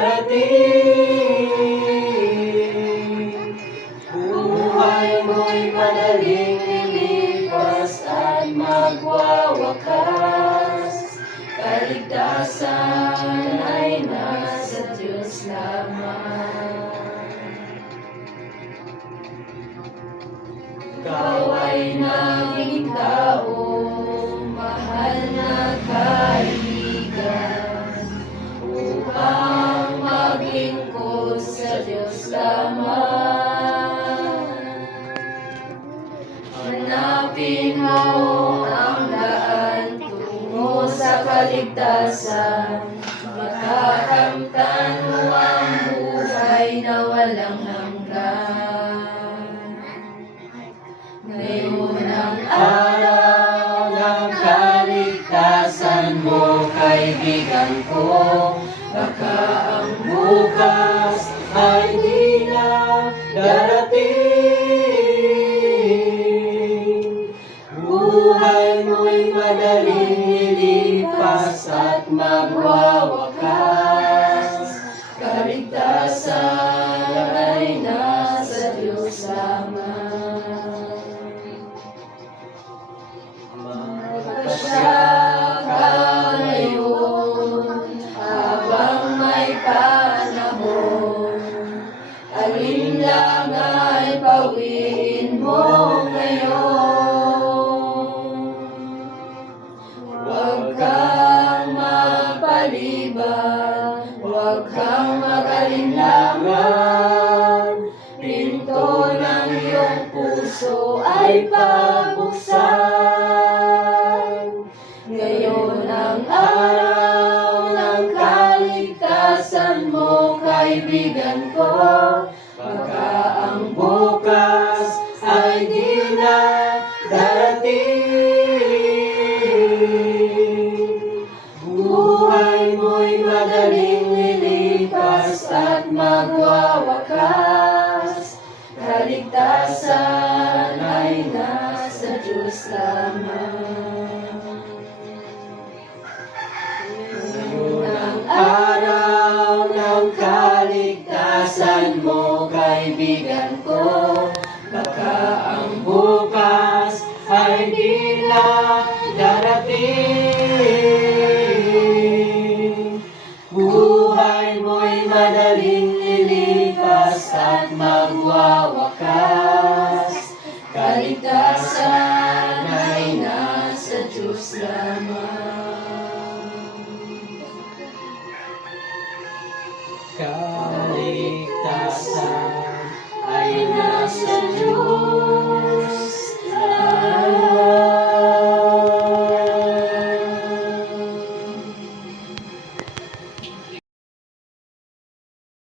darating. Buhay mo'y madaling lilipas at magwawakas. Kaligtasan ay nasa Diyos lamang. Ikaw ay naging tao, mahal na kaibigan, upang maglingkod sa Diyos lamang. Hanapin mo ang daan tungo sa kaligtasan, makakamtan mo ang buhay na walang hanggan. Ngayon ang araw ng kaligtasan mo, kaibigan ko. Baka ang bukas ay di na darating. Buhay mo'y madaling lilipas at magwawakas. Kaligtasan ay nasa Diyos lamang. Magpasya ka ngayon habang may panahon. Alin lang ay pawiin mo ngayon. Huwag kang magpaliban, huwag kang mag-alinlangan. Pinto ng iyong puso ay pabuksan. Ngayon ang araw ng kaligtasan mo, kaibigan ko. Baka ang bukas ay di na darating. Buhay mo'y madaling lilipas at magwawakas. Kaligtasan ay nasa Diyos lamang. Ngayon ang araw ng kaligtasan mo, kaibigan ko. Baka ang bukas ay di na darating. Buhay mo'y madaling lilipas at magwawakas. Kaligtasan ay nasa Diyos lamang. Kaligtasan